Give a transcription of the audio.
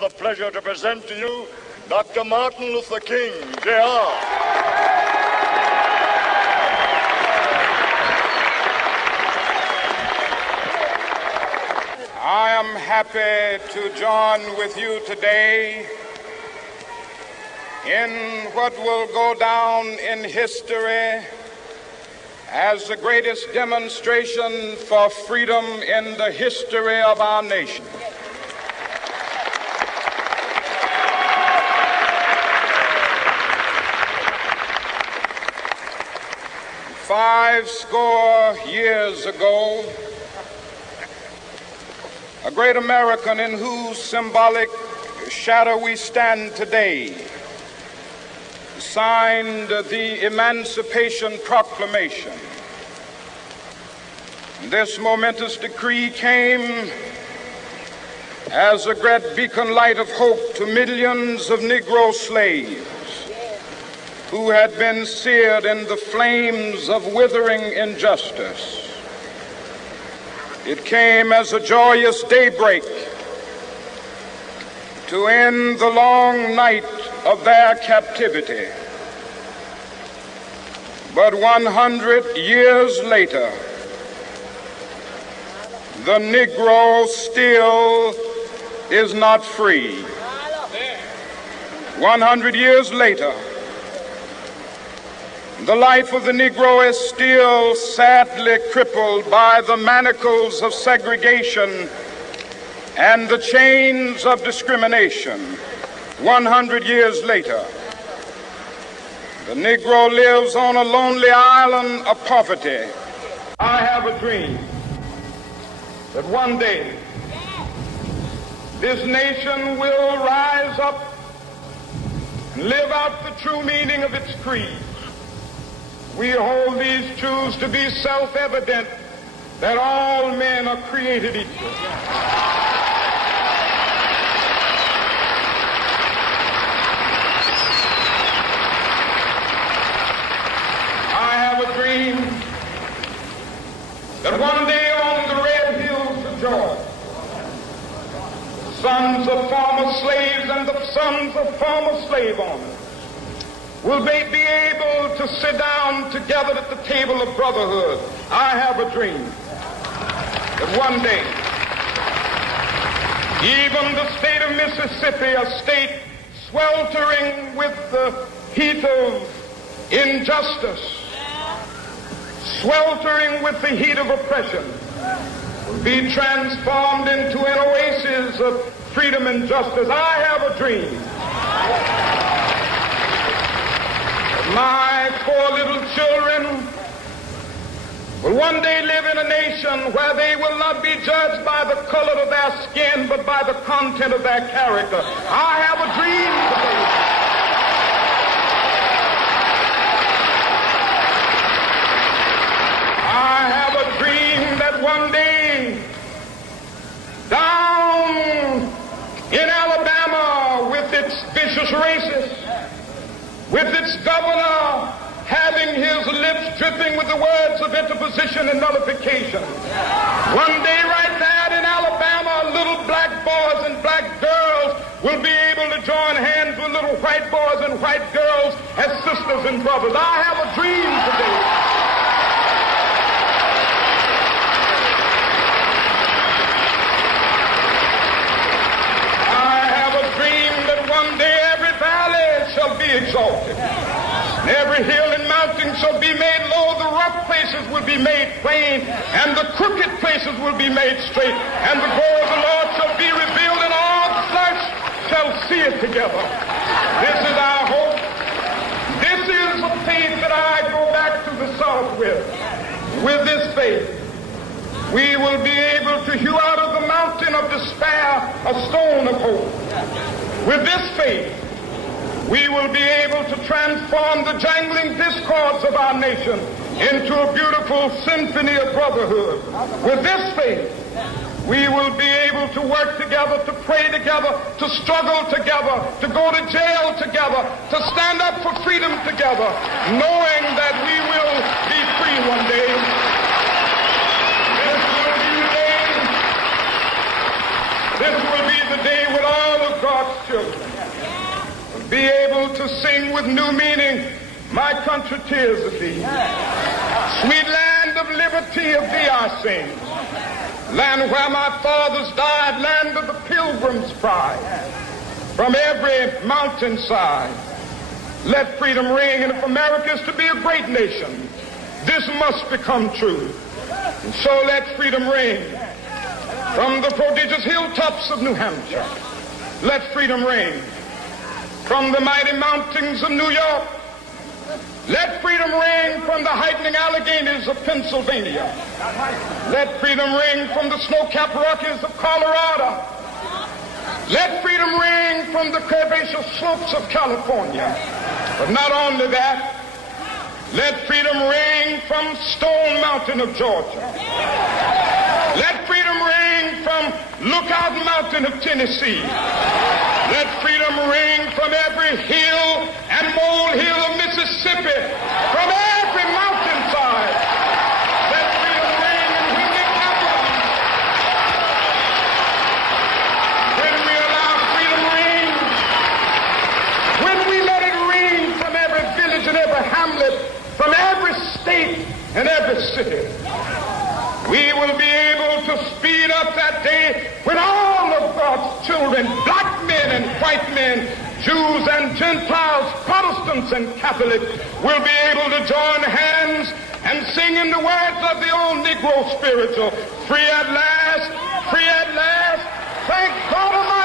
the pleasure to present to you Dr. Martin Luther King, Jr. I am happy to join with you today in what will go down in history as the greatest demonstration for freedom in the history of our nation. Five score years ago, a great American in whose symbolic shadow we stand today signed the Emancipation Proclamation. This momentous decree came as a great beacon light of hope to millions of Negro slaves who had been seared in the flames of withering injustice. It came as a joyous daybreak to end the long night of their captivity. But 100 years later, the Negro still is not free. 100 years later, the life of the Negro is still sadly crippled by the manacles of segregation and the chains of discrimination. 100 years later, the Negro lives on a lonely island of poverty. I have a dream that one day this nation will rise up and live out the true meaning of its creed. We hold these truths to be self-evident, that all men are created equal. I have a dream that one day on the red hills of Georgia, the sons of former slaves and the sons of former slave owners will they be able to sit down together at the table of brotherhood. I have a dream that one day, even the state of Mississippi, a state sweltering with the heat of injustice, sweltering with the heat of oppression, will be transformed into an oasis of freedom and justice. I have a dream. My poor little children will one day live in a nation where they will not be judged by the color of their skin, but by the content of their character. I have a dream today. I have a dream that one day, down in Alabama with its vicious racists, with its governor having his lips dripping with the words of interposition and nullification. One day right there in Alabama, little black boys and black girls will be able to join hands with little white boys and white girls as sisters and brothers. I have a dream today. I have a dream that one day every valley shall be exalted. Every hill and mountain shall be made low. The rough places will be made plain, and the crooked places will be made straight. And the glory of the Lord shall be revealed, and all flesh shall see it together. This is our hope. This is the faith that I go back to the South with. With this faith, we will be able to hew out of the mountain of despair a stone of hope. With this faith, we will be able to transform the jangling discords of our nation into a beautiful symphony of brotherhood. With this faith, we will be able to work together, to pray together, to struggle together, to go to jail together, to stand up for freedom together, knowing that we will be free one day. This will be the day when all of God to sing with new meaning, my country, tears of thee. Sweet land of liberty, of thee I sing. Land where my fathers died, land of the pilgrim's pride. From every mountainside, let freedom ring. And if America is to be a great nation, this must become true. And so let freedom ring. From the prodigious hilltops of New Hampshire, let freedom ring. From the mighty mountains of New York, let freedom ring. From the heightening Alleghenies of Pennsylvania, let freedom ring. From the snow-capped Rockies of Colorado, let freedom ring. From the curvaceous slopes of California. But not only that, let freedom ring from Stone Mountain of Georgia. Let freedom ring from Lookout Mountain of Tennessee. Let freedom ring from every hill and molehill of Mississippi, from every mountainside. Let freedom ring, and when it happens, when we allow freedom ring, when we let it ring from every village and every hamlet, from every state and every city, we will be able to speed up that day when all of God's children, black men and white men, Jews and Gentiles, Protestants and Catholics, will be able to join hands and sing in the words of the old Negro spiritual, free at last, thank God Almighty.